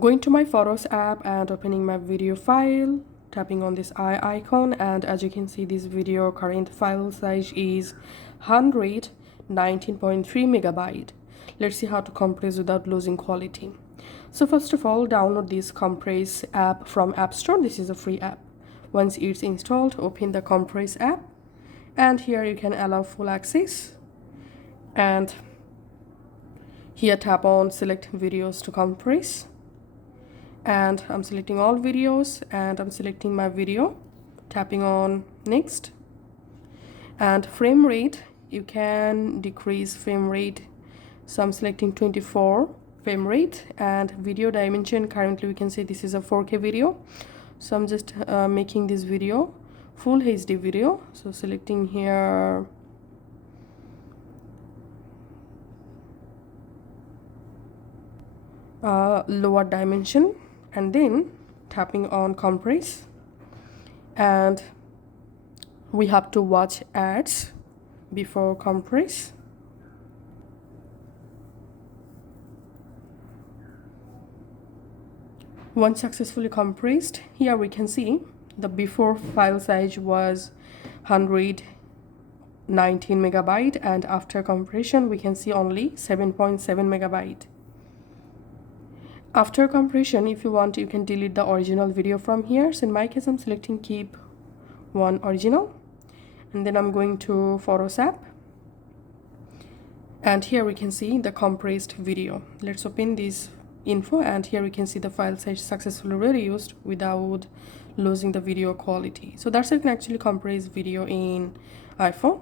Going to my Photos app and opening my video file, tapping on this eye icon, and as you can see, this video current file size is 119.3 megabyte. Let's see how to compress without losing quality. So first of all, download this compress app from App Store. This is a free app. Once it's installed, open the compress app, and here you can allow full access, and here tap on select videos to compress, and I'm selecting all videos, and I'm selecting my video, tapping on next. And frame rate, you can decrease frame rate, so I'm selecting 24 frame rate. And video dimension, currently we can see this is a 4K video, so I'm just making this video full HD video, so selecting here lower dimension, and then tapping on compress. And we have to watch ads before compress. Once successfully compressed, here we can see the before file size was 119 megabyte, and after compression we can see only 7.7 megabyte. After compression, if you want, you can delete the original video from here. So in my case, I'm selecting keep one original, and then I'm going to Photos app, and here we can see the compressed video. Let's open this info, and here we can see the file size successfully reduced without losing the video quality. So that's how you can actually compress video in iPhone.